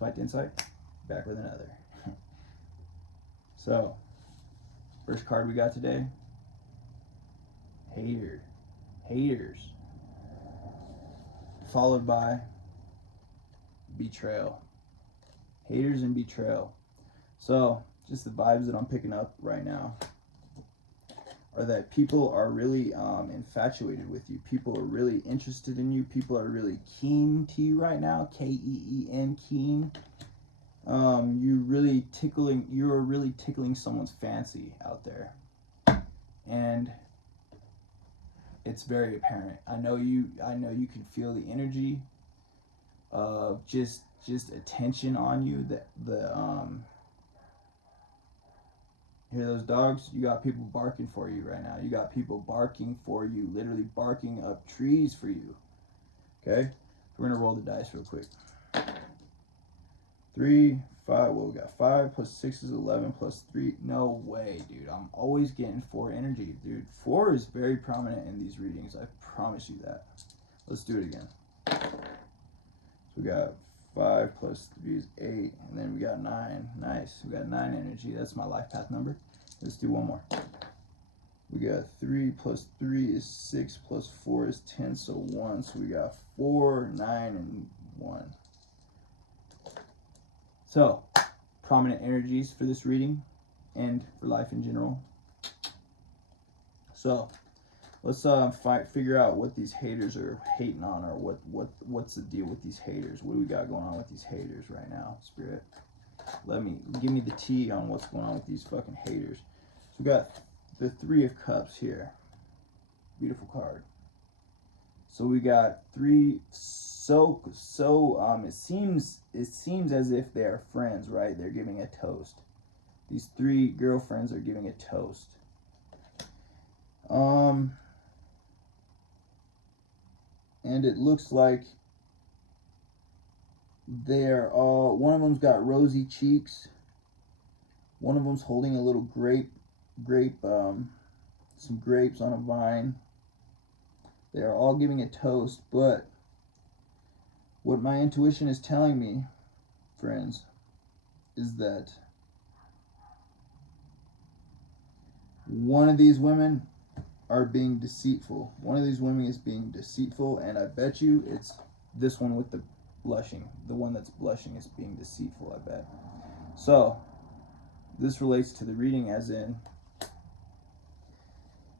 Spiked Insight, back with another. So, first card we got today, Haters. Followed by Betrayal. Haters and Betrayal. So, just the vibes that I'm picking up right now are that people are really infatuated with you. People are really interested in you. People are really keen to you right now. Keen, keen. You're really tickling someone's fancy out there, and it's very apparent. I know you can feel the energy of just attention on you. Hear those dogs? You got people barking for you right now. You got people barking for you, literally barking up trees for you. Okay? We're going to roll the dice real quick. 3, 5, well, we got 5 plus 6 is 11 plus 3. No way, dude. I'm always getting 4 energy, dude. 4 is very prominent in these readings. I promise you that. Let's do it again. So we got 5 plus 3 is 8, and then we got 9. Nice. We got 9 energy. That's my life path number. Let's do one more. We got 3 plus 3 is 6 plus 4 is 10, so 1. So we got 4, 9, and 1. So, prominent energies for this reading and for life in general. So, let's figure out what these haters are hating on, or what's the deal with these haters. What do we got going on with these haters right now, Spirit? Give me the tea on what's going on with these fucking haters. So we got the 3 of Cups here. Beautiful card. So we got 3. It seems as if they are friends, right? They're giving a toast. These 3 girlfriends are giving a toast. And it looks like they're all, one of them's got rosy cheeks. One of them's holding a little some grapes on a vine. They are all giving a toast, but what my intuition is telling me, friends, is that one of these women are being deceitful. One of these women is being deceitful, and I bet you it's this one with the blushing. The one that's blushing is being deceitful, I bet. So, this relates to the reading as in,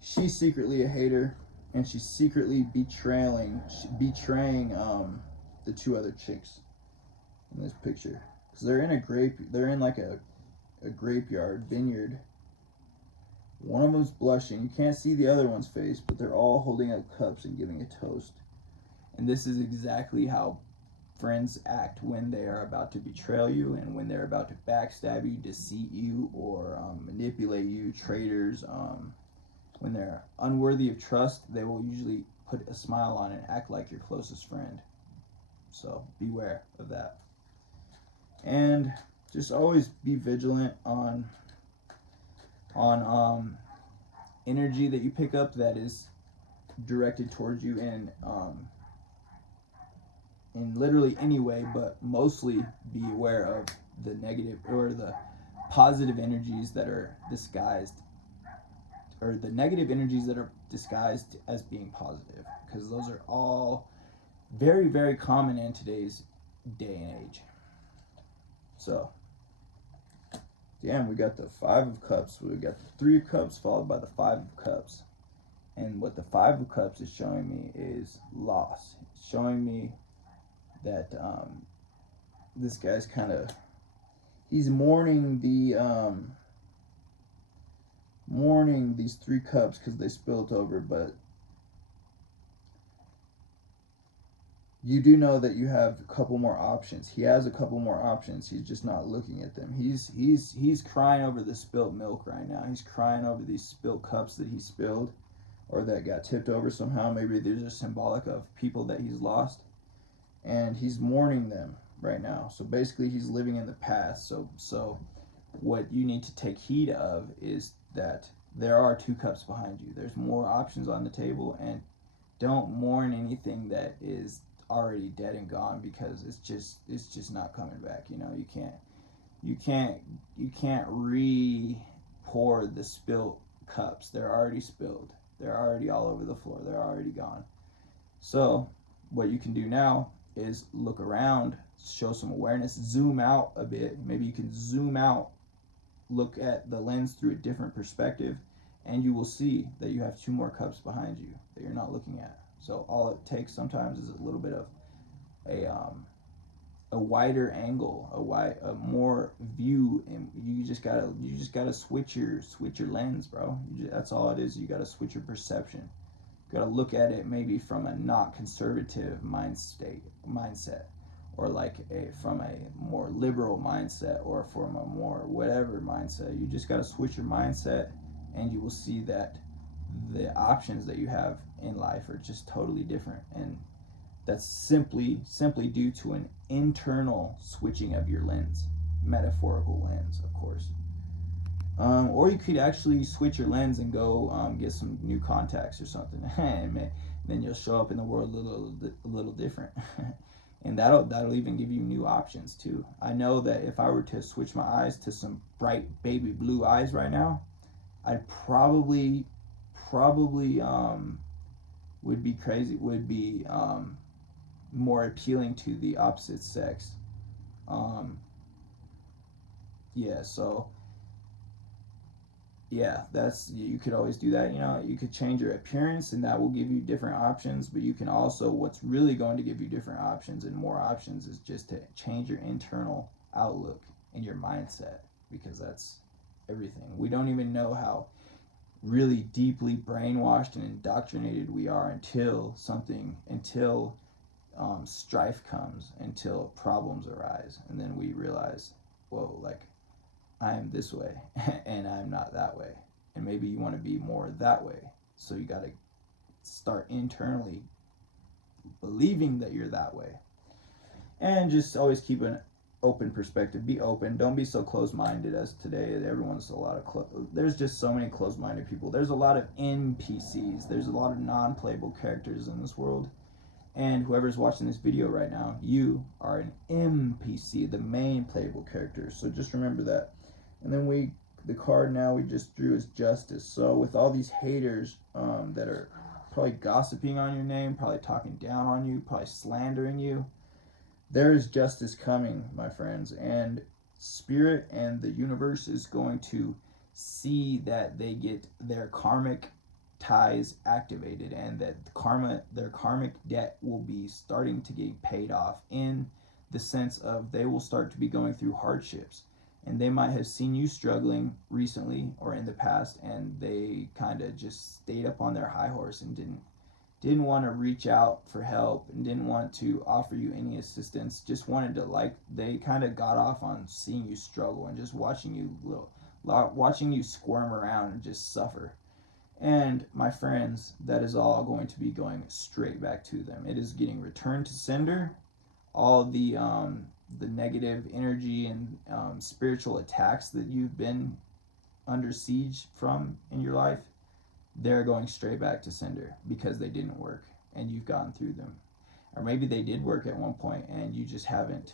she's secretly a hater, and she's secretly betraying the 2 other chicks in this picture, because they're in like a grapeyard, vineyard. One of them's blushing. You can't see the other one's face, but they're all holding up cups and giving a toast. And this is exactly how friends act when they are about to betray you, and when they're about to backstab you, deceive you, or manipulate you. Traitors, when they're unworthy of trust, they will usually put a smile on and act like your closest friend. So beware of that. And just always be vigilant on energy that you pick up that is directed towards you in literally any way, but mostly be aware of the negative or the positive energies that are disguised, or the negative energies that are disguised as being positive, because those are all very, very common in today's day and age. So, damn, we got the 5 of Cups, we got the 3 of Cups followed by the 5 of Cups. And what the 5 of Cups is showing me is loss. It's showing me that this guy's kind of, he's mourning these 3 cups because they spilled over, but you do know that you have a couple more options. He has a couple more options. He's just not looking at them. He's crying over the spilt milk right now. He's crying over these spilt cups that he spilled, or that got tipped over somehow. Maybe they're just symbolic of people that he's lost, and he's mourning them right now. So basically, he's living in the past. So what you need to take heed of is that there are 2 cups behind you. There's more options on the table, and don't mourn anything that is already dead and gone, because it's just not coming back. You can't re-pour the spilt cups. They're already spilled. They're already all over the floor. They're already gone. So what you can do now is look around, show some awareness, zoom out a bit. Maybe you can zoom out, look at the lens through a different perspective, and you will see that you have 2 more cups behind you that you're not looking at. So all it takes sometimes is a little bit of a wider angle, a more view, and you just gotta switch your lens, bro. That's all it is. You gotta switch your perception. You gotta look at it maybe from a not conservative mindset, or like from a more liberal mindset, or from a more whatever mindset. You just gotta switch your mindset, and you will see that the options that you have in life are just totally different. And that's simply due to an internal switching of your lens, metaphorical lens, of course. Or you could actually switch your lens and go get some new contacts or something, and then you'll show up in the world a little different. And that'll even give you new options too. I know that if I were to switch my eyes to some bright baby blue eyes right now, I'd probably would be more appealing to the opposite sex. Yeah, so yeah, you could always do that. You could change your appearance, and that will give you different options. But you can also, what's really going to give you different options and more options, is just to change your internal outlook and your mindset, because that's everything. We don't even know how really deeply brainwashed and indoctrinated we are until strife comes, until problems arise, and then we realize, whoa, like, I am this way and I'm not that way. And maybe you want to be more that way. So you got to start internally believing that you're that way. And just always keep an open perspective. Be open. Don't be so closed-minded as today. There's just so many closed-minded people. There's a lot of NPCs. There's a lot of non-playable characters in this world. And whoever's watching this video right now, you are an NPC, the main playable character. So just remember that. And then the card now we just drew is Justice. So with all these haters that are probably gossiping on your name, probably talking down on you, probably slandering you, there is justice coming, my friends. And Spirit and the universe is going to see that they get their karmic ties activated, and that their karmic debt will be starting to get paid off, in the sense of they will start to be going through hardships. And they might have seen you struggling recently or in the past, and they kind of just stayed up on their high horse and didn't want to reach out for help, and didn't want to offer you any assistance. Just wanted to, they kind of got off on seeing you struggle and just watching you squirm around and just suffer. And my friends, that is all going to be going straight back to them. It is getting returned to sender. All the negative energy and spiritual attacks that you've been under siege from in your life, they're going straight back to sender, because they didn't work and you've gotten through them. Or maybe they did work at one point and you just haven't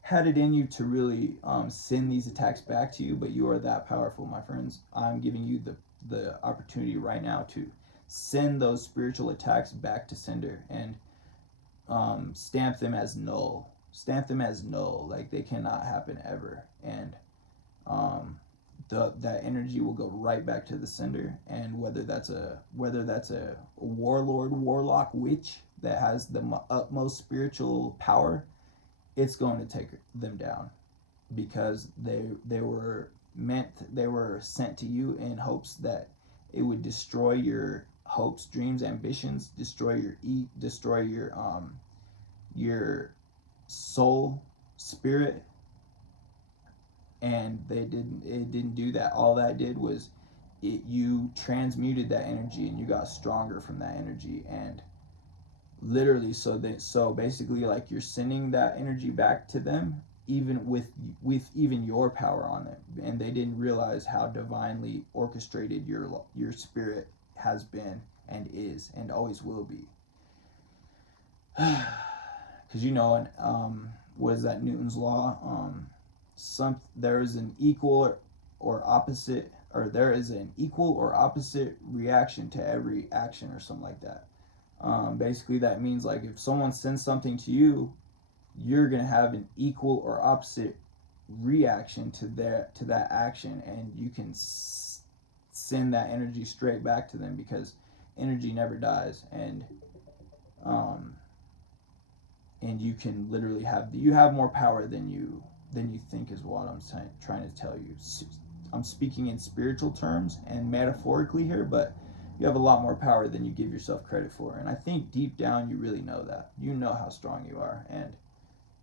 had it in you to really send these attacks back to you. But you are that powerful, my friends. I'm giving you the opportunity right now to send those spiritual attacks back to sender, and stamp them as null. Like they cannot happen ever. And that energy will go right back to the sender. And whether that's a warlord, warlock, witch that has the utmost spiritual power, it's going to take them down, because they were sent to you in hopes that it would destroy your hopes, dreams, ambitions, destroy your soul, spirit. And it didn't do that. All that did was you transmuted that energy, and you got stronger from that energy. And literally, so basically, like, you're sending that energy back to them, even with even your power on it. And they didn't realize how divinely orchestrated your spirit has been and is and always will be. because you know, and what is that, Newton's law? There is an equal or opposite, or there is an equal or opposite reaction to every action, or something like that. Basically, that means like if someone sends something to you, you're gonna have an equal or opposite reaction to that action, and you can send that energy straight back to them, because energy never dies. Um, and you can literally have more power than you think, is what I'm trying to tell you. I'm speaking in spiritual terms and metaphorically here, but you have a lot more power than you give yourself credit for. And I think deep down you really know that. You know how strong you are, and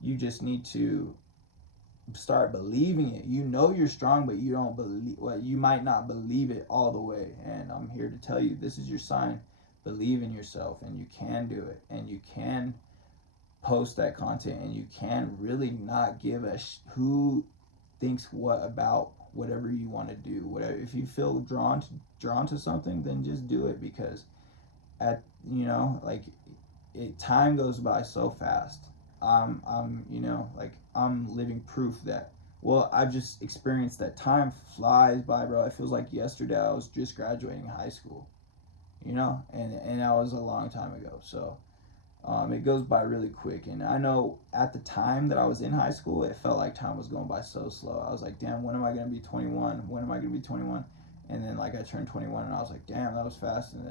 you just need to start believing it. You know you're strong, but you don't believe. Well, you might not believe it all the way. And I'm here to tell you, this is your sign. Believe in yourself, and you can do it, and you can post that content, and you can really not give a who thinks what about whatever you want to do. Whatever, if you feel drawn to something, then just do it, because like time goes by so fast. I'm living proof that, well, I've just experienced that time flies by, bro. It feels like yesterday I was just graduating high school, and that was a long time ago. So it goes by really quick. And I know at the time that I was in high school, it felt like time was going by so slow. I was like, damn, when am I going to be 21? When am I going to be 21? And then like I turned 21, and I was like, damn, that was fast. And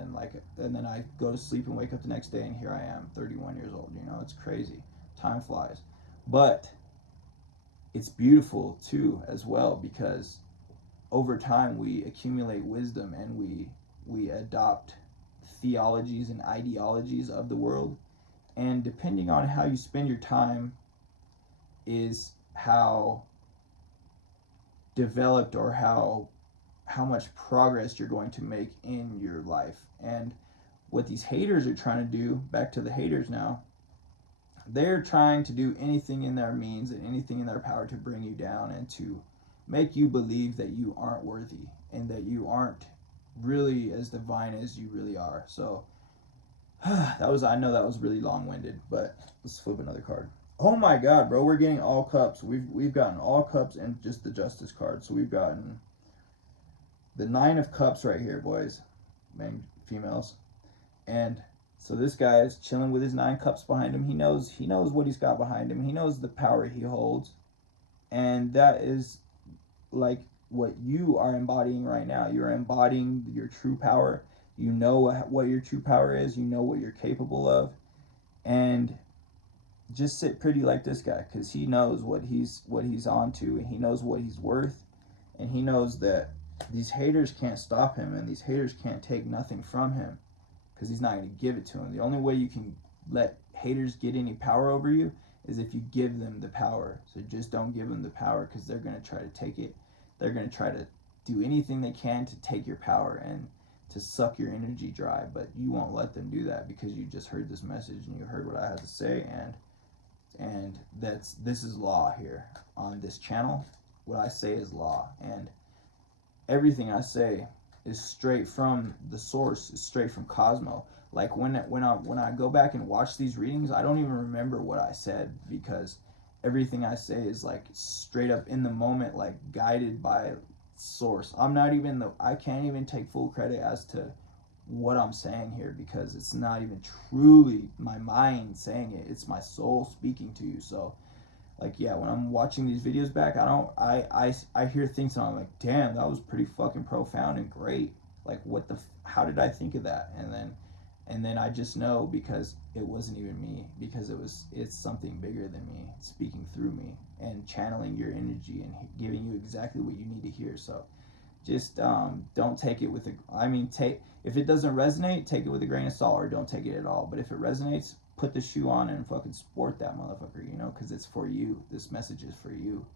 then I go to sleep and wake up the next day, and here I am, 31 years old. It's crazy. Time flies. But it's beautiful too, as well, because over time we accumulate wisdom, and we adopt theologies and ideologies of the world. And depending on how you spend your time is how developed, or how much progress you're going to make in your life. And what these haters are trying to do, back to the haters now, they're trying to do anything in their means and anything in their power to bring you down, and to make you believe that you aren't worthy, and that you aren't really as divine as you really are. So I know that was really long-winded, but let's flip another card. Oh my god, bro, we're getting all cups. We've gotten all cups and just the Justice card. So we've gotten the 9 of Cups right here, boys, men, females. And so this guy is chilling with his 9 cups behind him. He knows what he's got behind him. He knows the power he holds. And that is like what you are embodying right now. You're embodying your true power. You know what your true power is. You know what you're capable of. And just sit pretty like this guy, because he knows what he's on to, and he knows what he's worth, and he knows that these haters can't stop him, and these haters can't take nothing from him, because he's not going to give it to him. The only way you can let haters get any power over you is if you give them the power. So just don't give them the power, because they're going to try to take it. They're going to try to do anything they can to take your power and to suck your energy dry, but you won't let them do that, because you just heard this message and you heard what I had to say. And this is law here on this channel. What I say is law, and everything I say is straight from the source, is straight from Cosmo. Like when I go back and watch these readings, I don't even remember what I said, because everything I say is like straight up in the moment, like guided by source. I can't even take full credit as to what I'm saying here, because it's not even truly my mind saying it. It's my soul speaking to you. So like, yeah, when I'm watching these videos back, I hear things and I'm like, damn, that was pretty fucking profound and great. Like, how did I think of that? And then I just know, because it wasn't even me, because it's something bigger than me speaking through me and channeling your energy and giving you exactly what you need to hear. So just don't take it with if it doesn't resonate, take it with a grain of salt, or don't take it at all. But if it resonates, put the shoe on and fucking sport that motherfucker, because it's for you. This message is for you,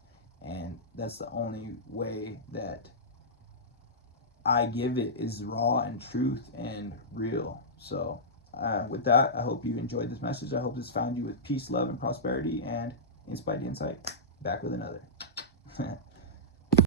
and that's the only way that I give it, is raw and truth and real. So with that, I hope you enjoyed this message. I hope this found you with peace, love, and prosperity. And Inspired Insight, back with another.